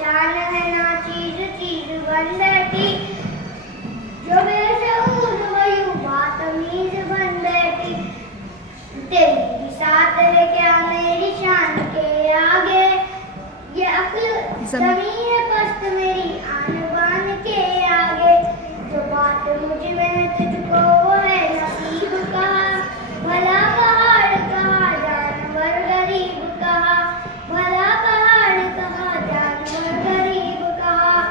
शान है ना चीज चीज बन बैठी, जो बेशऊर वही बातमीज बन बैठी। तेरी बिसात है क्या मेरी शान के आगे, ये अक्ल जमीन है पस्त मेरी आन बान के आगे। जो बात मुझ में तुझको वो है नसीब कहा, भला पहाड़ कहा जानवर गरीब कहा, भला पहाड़ कहा जानवर गरीब कहा।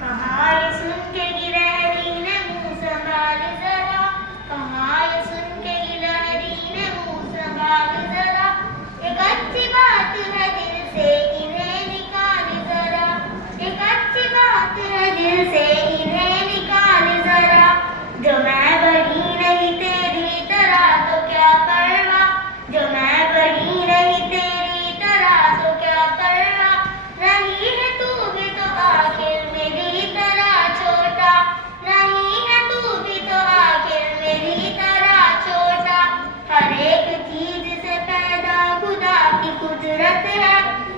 कहा ये सुन के गिलहरी ने मुंह संभाल जरा, कहा ये सुन के गिलहरी ने मुंह संभाल जरा। एक अच्छी बात है दिल से इन्हें निकाल जरा, एक अच्छी बात है दिल से इन्हें निकाल जरा। जो मैं बड़ी नहीं तेरी तरह तो क्या परवाह, जो मैं बड़ी नहीं तेरी तरह तो क्या परवाह। नहीं है तू भी तो आखिर मेरी तरह छोटा, नहीं है तू भी तो आखिर मेरी तरह छोटा। हर एक चीज से पैदा खुदा की कुदरत है,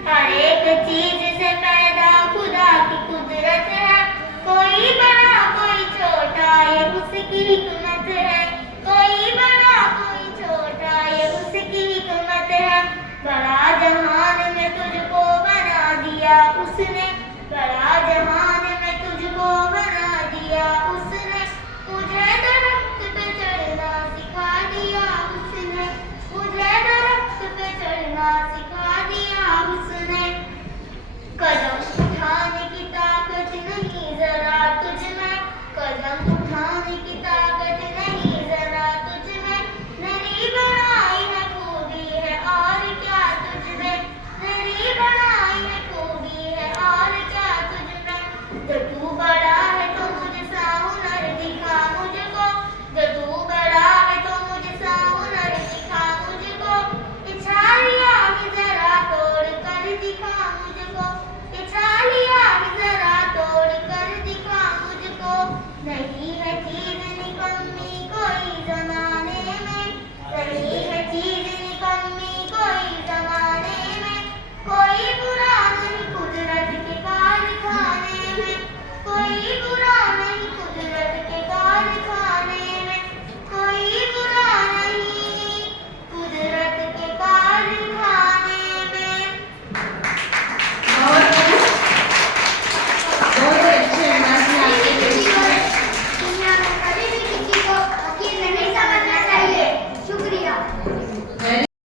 हर एक चीज से पैदा खुदा की कुदरत है। कोई बड़ा कोई छोटा ये उसकी हिकमत है, कोई बड़ा कोई छोटा ये उसकी हिकमत है। बड़ा जहान में तुझको बना दिया उसने, बड़ा जहान